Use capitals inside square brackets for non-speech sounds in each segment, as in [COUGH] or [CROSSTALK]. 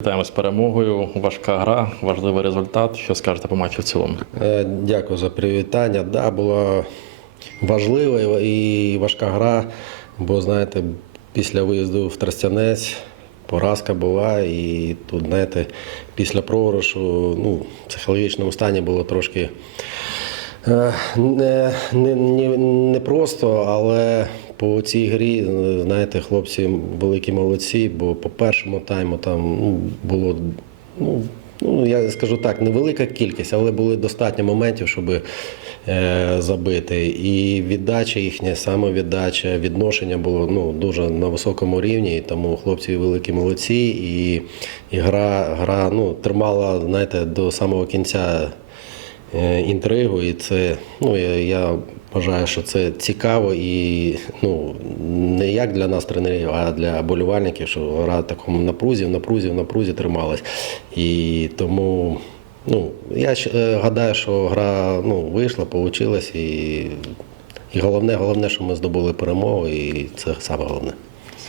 Вітаємо з перемогою. Важка гра, важливий результат. Що скажете по матчу в цілому? Е, Дякую за привітання. Да, була важлива і важка гра, бо знаєте, після виїзду в Тростянець поразка була, і тут, знаєте, після програшу ну, в психологічному стані було трошки не, не, не, не просто, але по цій грі, знаєте, хлопці великі молодці, бо по першому тайму там ну, було. Ну, Ну, я скажу так, невелика кількість, але були достатньо моментів, щоб е, забити. І віддача їхня, самовіддача, відношення було ну, дуже на високому рівні, і тому хлопці великі молодці. І, і гра, гра ну, тримала знаєте, до самого кінця е, інтригу. І це, ну, я, я вважаю, що це цікаво і ну, не як для нас, тренерів, а для болівальників, що гра в такому напрузі, в напрузі, в напрузі трималась. І тому ну, я е, гадаю, що гра ну, вийшла, вийшла, і, і головне, головне, що ми здобули перемогу, і це саме головне.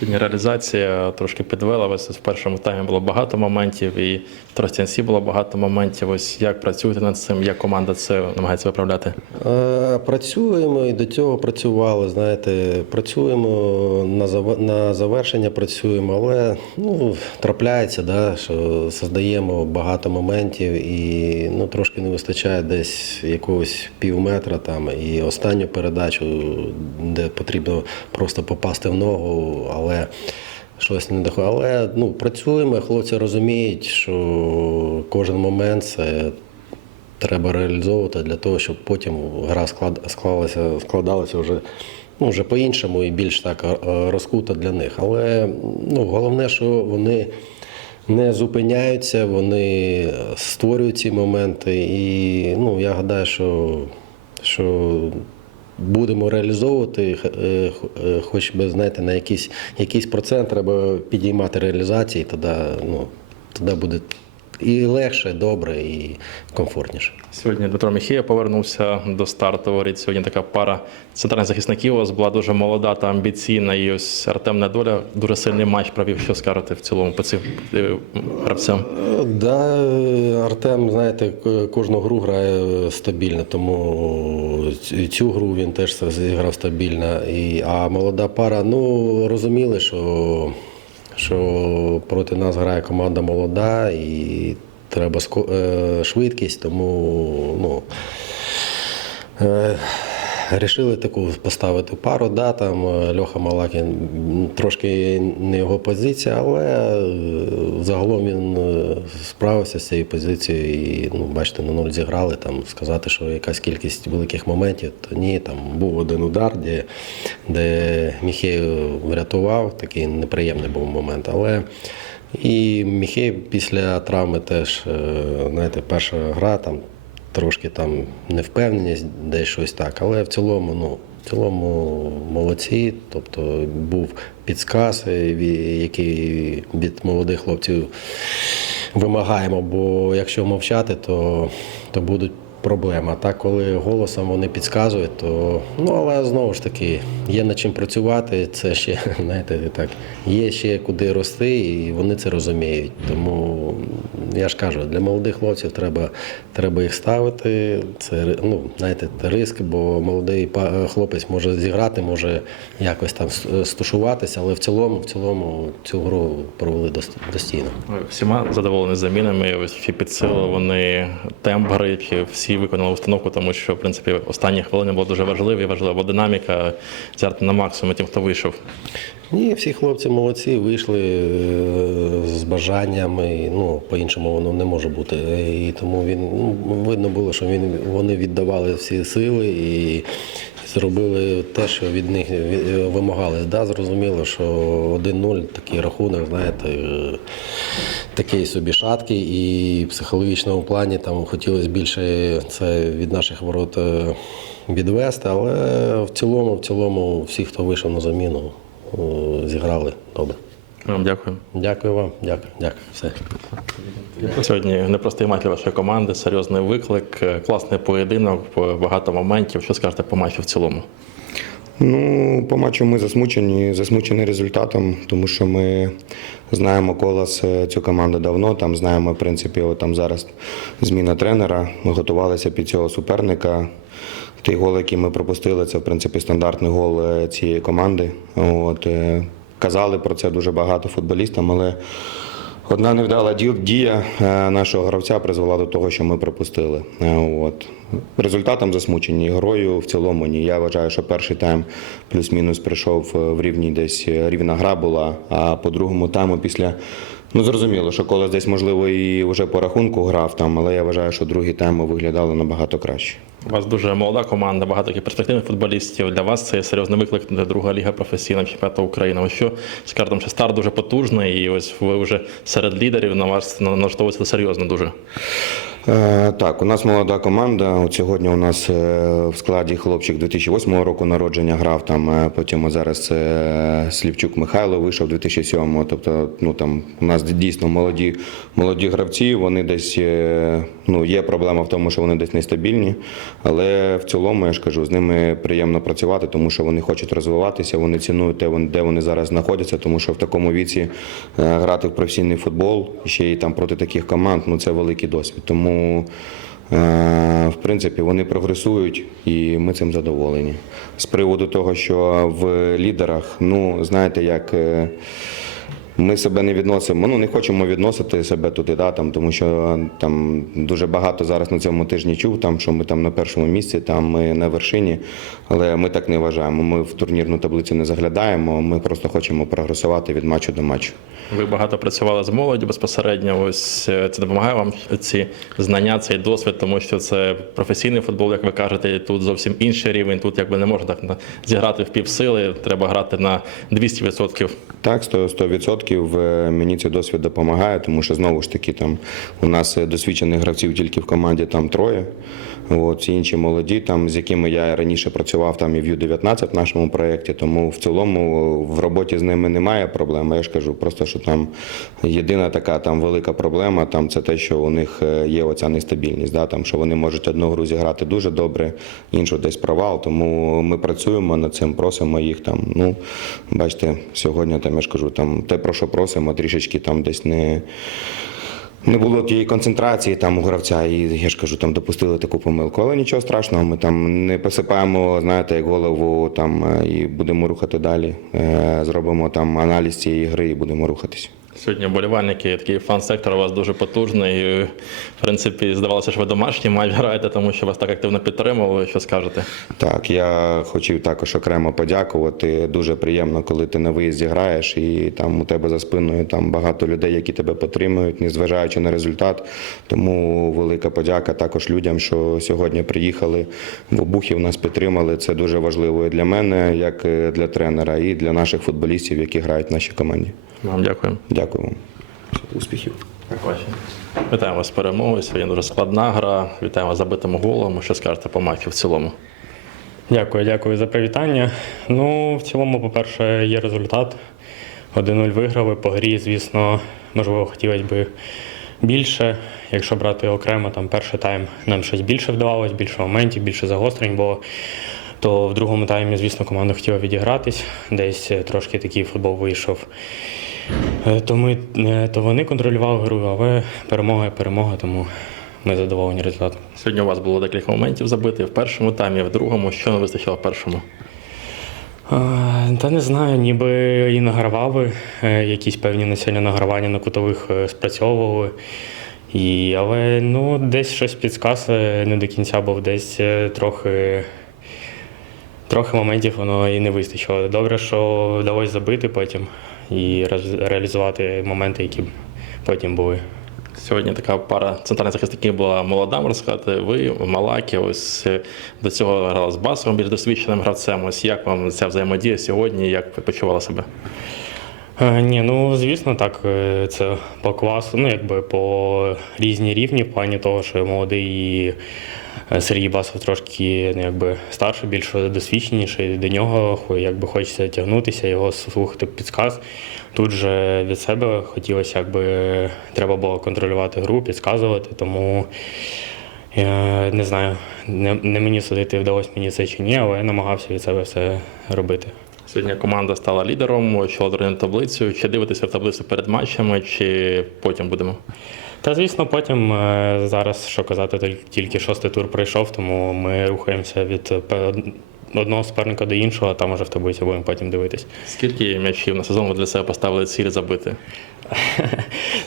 Сьогодні реалізація трошки підвела вас. В першому таймі було багато моментів, і в Тростянці було багато моментів. Ось як працюєте над цим, як команда це намагається виправляти? Е, Працюємо і до цього працювали. Знаєте, працюємо на завершення, працюємо, але ну, трапляється, да, що создаємо багато моментів і ну, трошки не вистачає десь якогось пів метра там. І останню передачу, де потрібно просто попасти в ногу, але щось не доходить. Але ну, працюємо, хлопці розуміють, що кожен момент це треба реалізовувати для того, щоб потім гра склалася, складалася вже, ну, вже по-іншому і більш так е, розкута для них. Але ну, головне, що вони не зупиняються, вони створюють ці моменти. І ну, я гадаю, що, що будемо реалізовувати, е, х- е, хоч би знаєте, на якийсь, якийсь процент треба підіймати реалізації, тоді, ну, тоді буде і легше, добре, і комфортніше. Сьогодні Дмитро Міхія повернувся до старту. Говорить, сьогодні така пара центральних захисників у вас була дуже молода та амбіційна. І ось Артем Недоля дуже сильний матч провів. Що скажете в цілому по цим е, гравцям? Да, Артем, знаєте, кожну гру грає стабільно, тому цю гру він теж зіграв стабільно. І, а молода пара, ну розуміли, що, що проти нас грає команда молода і треба е, швидкість, тому ну, е, Рішили таку поставити пару, да, там е, Льоха Малакін трошки не його позиція, але е, загалом він е, справився з цією позицією і ну, бачите, на нуль зіграли. Там сказати, що якась кількість великих моментів, то ні, там був один удар, де, де Міхей врятував, такий неприємний був момент. Але і Міхей після травми теж, знаєте, перша гра там трошки там невпевненість, десь щось так. Але в цілому, ну, в цілому молодці. Тобто був підсказ, е, який від молодих хлопців вимагаємо. Бо якщо мовчати, то, то будуть. Проблема. Так, коли голосом вони підказують, то ну але знову ж таки є над чим працювати. Це ще [LAUGHS] знаєте, так є ще куди рости, і вони це розуміють. Тому я ж кажу, для молодих хлопців треба, треба їх ставити. Це ну, знаєте, риск, бо молодий хлопець може зіграти, може якось там стушуватися, але в цілому, в цілому цю гру провели достійно. Всіма задоволені замінами. Всі під силу, вони темп гри, всі виконали установку, тому що в принципі останні хвилини було дуже важливі, важлива динаміка. Взяти на максимум тим, хто вийшов. Ні, всі хлопці молодці, вийшли е, з бажаннями. Ну, по-іншому воно не може бути. І тому він ну, видно було, що він, вони віддавали всі сили і зробили те, що від них е, вимагали. Да, зрозуміло, що 1-0 такий рахунок, знаєте, е, такий собі шаткий, і в психологічному плані там хотілося більше це від наших ворот відвести, але в цілому, в цілому, всі, хто вийшов на заміну, зіграли добре. Вам дякую. Дякую вам, дякую, дякую. Все. Сьогодні непростий матч для вашої команди, серйозний виклик, е, класний поєдинок, багато моментів. Що скажете по матчу в цілому? Ну, по матчу ми засмучені, засмучені результатом, тому що ми знаємо колос е, цю команду давно. Там знаємо, в принципі, от там зараз зміна тренера. Ми готувалися під цього суперника. Той гол, який ми пропустили, це в принципі стандартний гол е, цієї команди. От, е, казали про це дуже багато футболістам, але Одна невдала ді- дія е, нашого гравця призвела до того, що ми пропустили. От. Результатом засмучені. Грою в цілому ні. Я вважаю, що перший тайм плюс-мінус прийшов в рівні десь рівна гра була, а по другому тайму після. Ну, зрозуміло, що колес десь, можливо, і вже по рахунку грав там, але я вважаю, що другий тайм виглядали набагато краще. У вас дуже молода команда, багато таких перспективних футболістів. Для вас це серйозний виклик для друга ліга професійна чемпіонату України. Ось що тому що старт дуже потужний, і ось ви вже серед лідерів на вас на- налаштовується серйозно дуже. Е, Так, у нас молода команда. От сьогодні у нас е, в складі хлопчик 2008 року народження грав. Там е, потім зараз Слівчук Михайло вийшов 2007 Тобто, ну там у нас дійсно молоді, молоді гравці. Вони десь ну є проблема в тому, що вони десь нестабільні. Але в цілому я ж кажу, з ними приємно працювати, тому що вони хочуть розвиватися. Вони цінують те, де вони зараз знаходяться, тому що в такому віці грати в професійний футбол ще й там проти таких команд. Ну це великий досвід. Тому е, в принципі вони прогресують і ми цим задоволені. З приводу того, що в лідерах, ну знаєте, як. Ми себе не відносимо, ну не хочемо відносити себе туди, да, там, тому що там дуже багато зараз на цьому тижні чув, там, що ми там на першому місці, там ми на вершині, але ми так не вважаємо. Ми в турнірну таблицю не заглядаємо, ми просто хочемо прогресувати від матчу до матчу. Ви багато працювали з молоддю безпосередньо. Ось е, це допомагає вам ці знання, цей досвід, тому що це професійний футбол, як ви кажете, і тут зовсім інший рівень. Тут якби не можна так зіграти в півсили, треба грати на 200%. Так, 100%, 100% е, мені цей досвід допомагає, тому що знову ж таки там у нас е, досвідчених гравців тільки в команді там троє. От, інші молоді, там, з якими я раніше працював там і в Ю-19 в нашому проєкті, тому в цілому в роботі з ними немає проблем. Я ж кажу, просто що там єдина така там велика проблема, там це те, що у них е, є оця нестабільність, да, там, що вони можуть одну гру зіграти дуже добре, іншу десь провал. Тому ми працюємо над цим, просимо їх там. Ну, бачите, сьогодні там я ж кажу, там те, про що просимо, трішечки там десь не. Не було тієї концентрації там у гравця, і я ж кажу, там допустили таку помилку. Але нічого страшного, ми там не посипаємо, знаєте, голову там е, і будемо рухати далі. Е, Зробимо там аналіз цієї гри і будемо рухатись. Сьогодні болівальники, такий фан-сектор у вас дуже потужний. В принципі, здавалося, що ви домашній матч граєте, тому що вас так активно підтримували. Що скажете? Так, я хотів також окремо подякувати. Дуже приємно, коли ти на виїзді граєш, і там у тебе за спиною там багато людей, які тебе підтримують, незважаючи на результат. Тому велика подяка також людям, що сьогодні приїхали в обухів, нас підтримали. Це дуже важливо і для мене, як для тренера, і для наших футболістів, які грають в нашій команді. Вам дякую. Дякую вам. Успіхів. Вітаємо вас з перемогою. Сьогодні дуже складна гра. Вітаємо з забитим голом. Що скажете по матчу в цілому? Дякую, дякую за привітання. Ну, в цілому, по-перше, є результат. 1-0 виграли. По грі, звісно, можливо, хотілося б більше. Якщо брати окремо, там перший тайм нам щось більше вдавалось, більше моментів, більше загострень було. То в другому таймі, звісно, команда хотіла відігратись. Десь е, трошки такий футбол вийшов. Е, То, ми, е, то вони контролювали гру, але перемога перемога, тому ми задоволені результатом. Сьогодні у вас було декілька моментів забити в першому таймі, в другому. Що не вистачило в першому? Та не знаю, ніби і награвали, якісь певні на сьогодні награвання на кутових спрацьовували. І, але ну, десь щось підсказ не до кінця був, десь трохи, трохи моментів воно і не вистачило. Добре, що вдалося забити потім і реалізувати моменти, які потім були. Сьогодні така пара центральних захисників була молода, можна сказати. Ви Малакі. Ось е, до цього грала з Басовим, більш досвідченим гравцем. Ось як вам ця взаємодія сьогодні? Як ви почували себе? Е, Ні, ну звісно, так. е, Це по класу, ну якби по різні рівні, в плані того, що молодий і Сергій Басов трошки ну, якби старший, більш досвідченіший. До нього якби хочеться тягнутися, його слухати підсказ. Тут же від себе хотілося, якби треба було контролювати гру, підказувати, тому. Я не знаю, не, не мені судити, вдалося мені це чи ні, але я намагався від себе все робити. Сьогодні команда стала лідером, що турнірну таблицю. Чи дивитеся в таблицю перед матчами, чи потім будемо? Та звісно, потім е, зараз що казати, тільки шостий тур пройшов, тому ми рухаємося від е, одного суперника до іншого, а там уже в таблиці будемо потім дивитись. Скільки м'ячів на сезон ви для себе поставили ціль забити? [LAUGHS]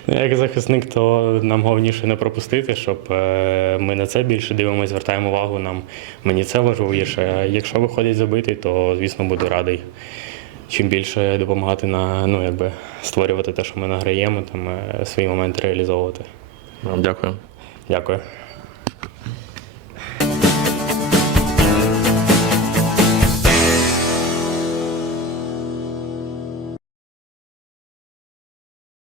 Ну, Як захисник, то нам головніше не пропустити, щоб е, ми на це більше дивимося, звертаємо увагу. Нам мені це важливіше. А якщо виходить забитий, то звісно буду радий. Чим більше допомагати на ну якби створювати те, що ми награємо, там е, свої моменти реалізовувати. Дякую. Дякую.